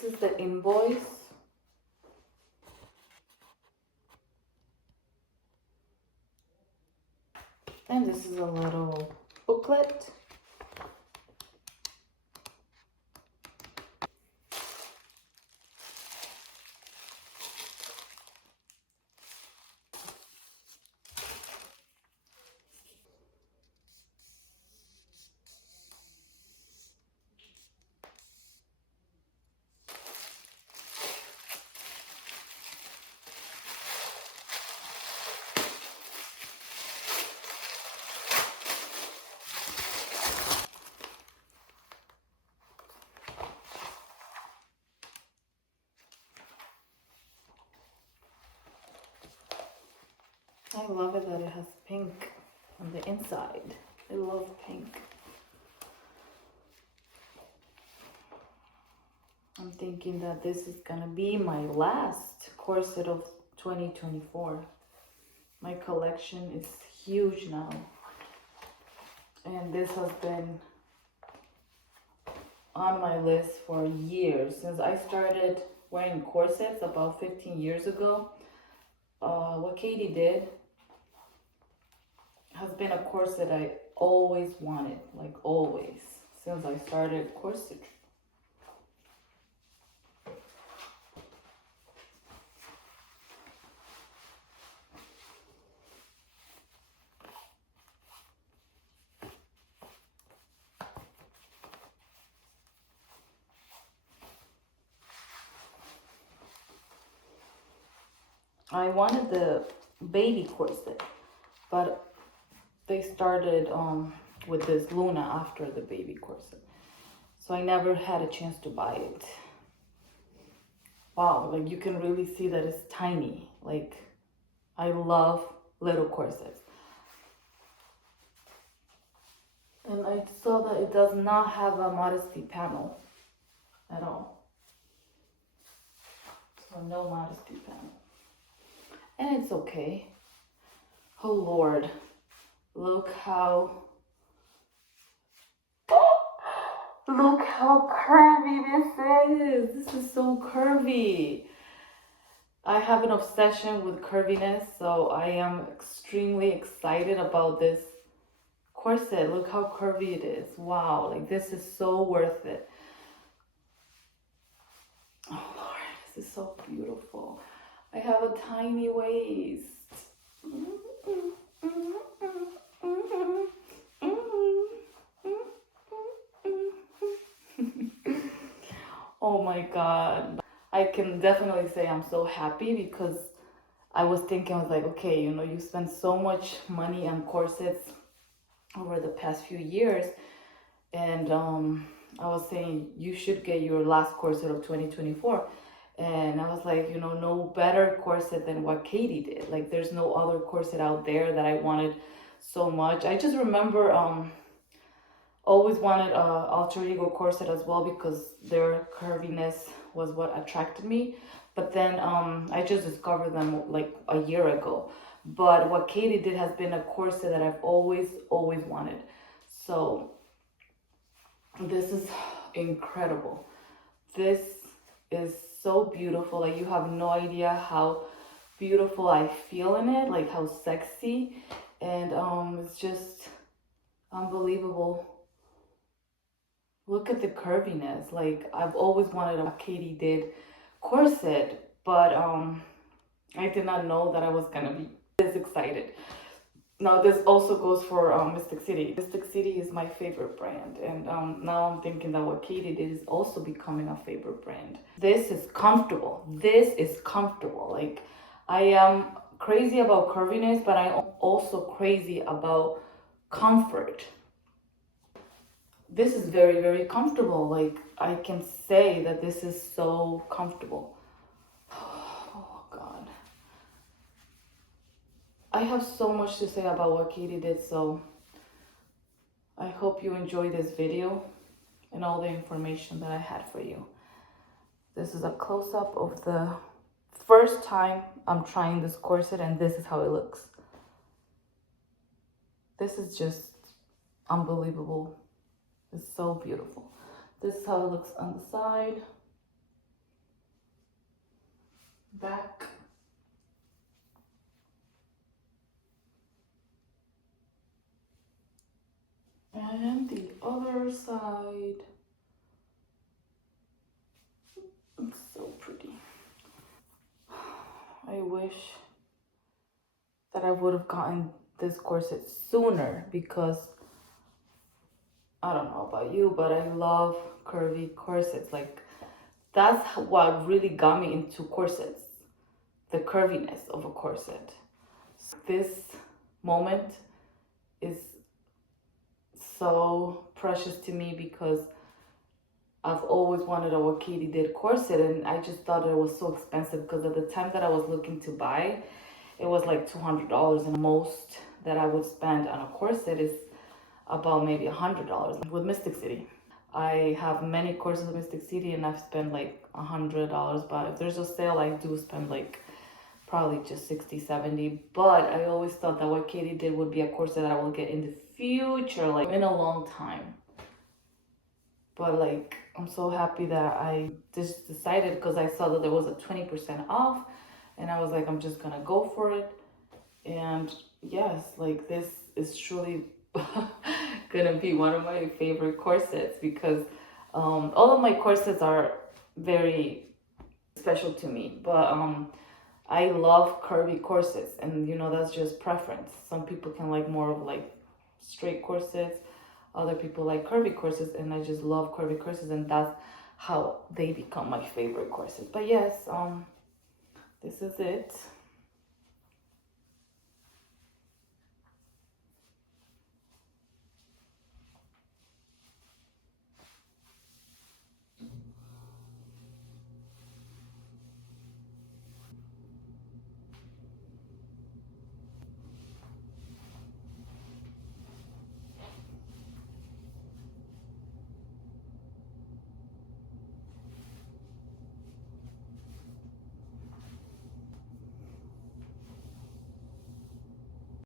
This is the invoice. And this is a little booklet. I love it that it has pink on the inside. I love pink. I'm thinking that this is gonna be my last corset of 2024. My collection is huge now. And this has been on my list for years. Since I started wearing corsets about 15 years ago, what Katie did has been a corset I always wanted, like always, since I started corsetry. I wanted the baby corset, but they started with this Luna after the baby corset. So I never had a chance to buy it. Wow, like you can really see that it's tiny. Like, I love little corsets. And I saw that it does not have a modesty panel at all. So no modesty panel. And it's okay. Oh Lord, look how curvy this is. This is so curvy. I have an obsession with curviness, so I am extremely excited about this corset. Look how curvy it is. Wow, like this is so worth it. Oh Lord, this is so beautiful. I have a tiny waist. Oh my God. I can definitely say I'm so happy because I was thinking, I was like, okay, you know, you spend so much money on corsets over the past few years. And I was saying you should get your last corset of 2024. And I was like, you know, no better corset than what Katie did. Like, there's no other corset out there that I wanted so much. I just remember always wanted a alter ego corset as well because their curviness was what attracted me. But then I just discovered them like a year ago. But what Katie did has been a corset that I've always wanted. So this is incredible. This is so beautiful. Like, you have no idea how beautiful I feel in it, like how sexy, and it's just unbelievable. Look at the curviness. Like, I've always wanted a Katie did corset, but I did not know that I was gonna be this excited. Now this also goes for Mystic City. Mystic City is my favorite brand, and now I'm thinking that what Katie did is also becoming a favorite brand. This is comfortable. This is comfortable. Like, I am crazy about curviness, but I'm also crazy about comfort. This is very comfortable. Like, I can say that this is so comfortable. Oh God. I have so much to say about what Katie did, so I hope you enjoyed this video and all the information that I had for you. This is a close-up of the first time I'm trying this corset, and this is how it looks. This is just unbelievable. It's so beautiful. This is how it looks on the side. back. And the other side. It's so pretty. I wish that I would have gotten this corset sooner because I don't know about you, but I love curvy corsets. Like, that's what really got me into corsets, the curviness of a corset. This moment is so precious to me because I've always wanted a what Katie did corset, and I just thought it was so expensive because at the time that I was looking to buy, it was like $200, and most that I would spend on a corset is about maybe $100 with Mystic City. I have many corsets with Mystic City, and I've spent like $100, but if there's a sale, I do spend like probably just 60, 70. But I always thought that what Katie did would be a corset that I will get in the future, like in a long time. But like, I'm so happy that I just decided because I saw that there was a 20% off, and I was like, I'm just gonna go for it. And yes, like this is truly gonna be one of my favorite corsets because all of my corsets are very special to me. But I love curvy corsets, and that's just preference. Some people can like more of like straight corsets, other people like curvy corsets, and I just love curvy corsets, and that's how they become my favorite corsets. But yes, this is it.